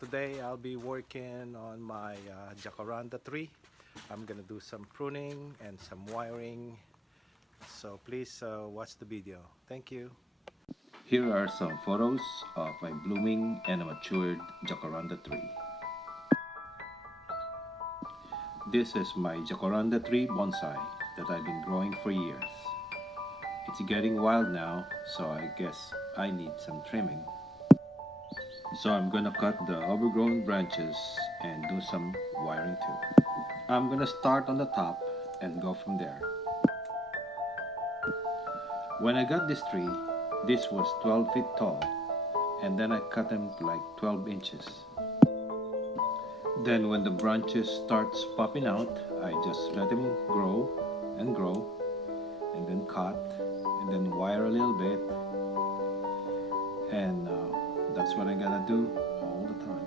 Today I'll be working on my Jacaranda tree. I'm gonna do some pruning and some wiring. So please watch the video. Thank you. Here are some photos of a blooming and a matured Jacaranda tree. This is my Jacaranda tree bonsai that I've been growing for years. It's getting wild now, so I guess I need some trimming. So I'm gonna cut the overgrown branches and do some wiring too. I'm gonna start on the top and go from there. When I got this tree, this was 12 feet tall, and then I cut them like 12 inches. Then when the branches starts popping out, I just let them grow, and then cut, and then wire a little bit, and that's what I gotta do all the time.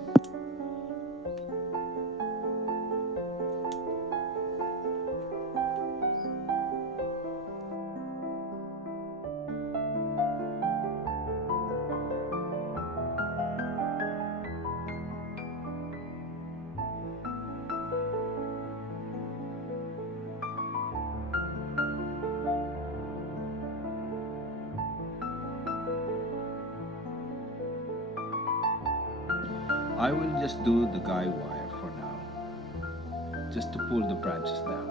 I will just do the guy wire for now, just to pull the branches down.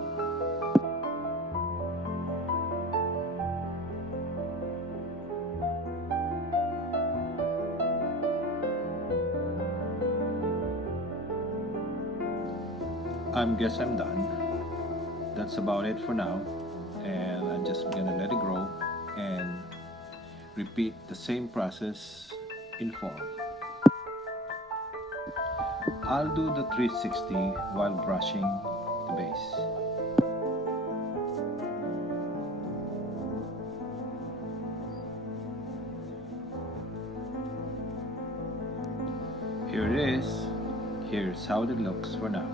Guess I'm done. That's about it for now, and I'm just gonna let it grow and repeat the same process in fall. I'll do the 360 while brushing the base. Here it is. Here's how it looks for now.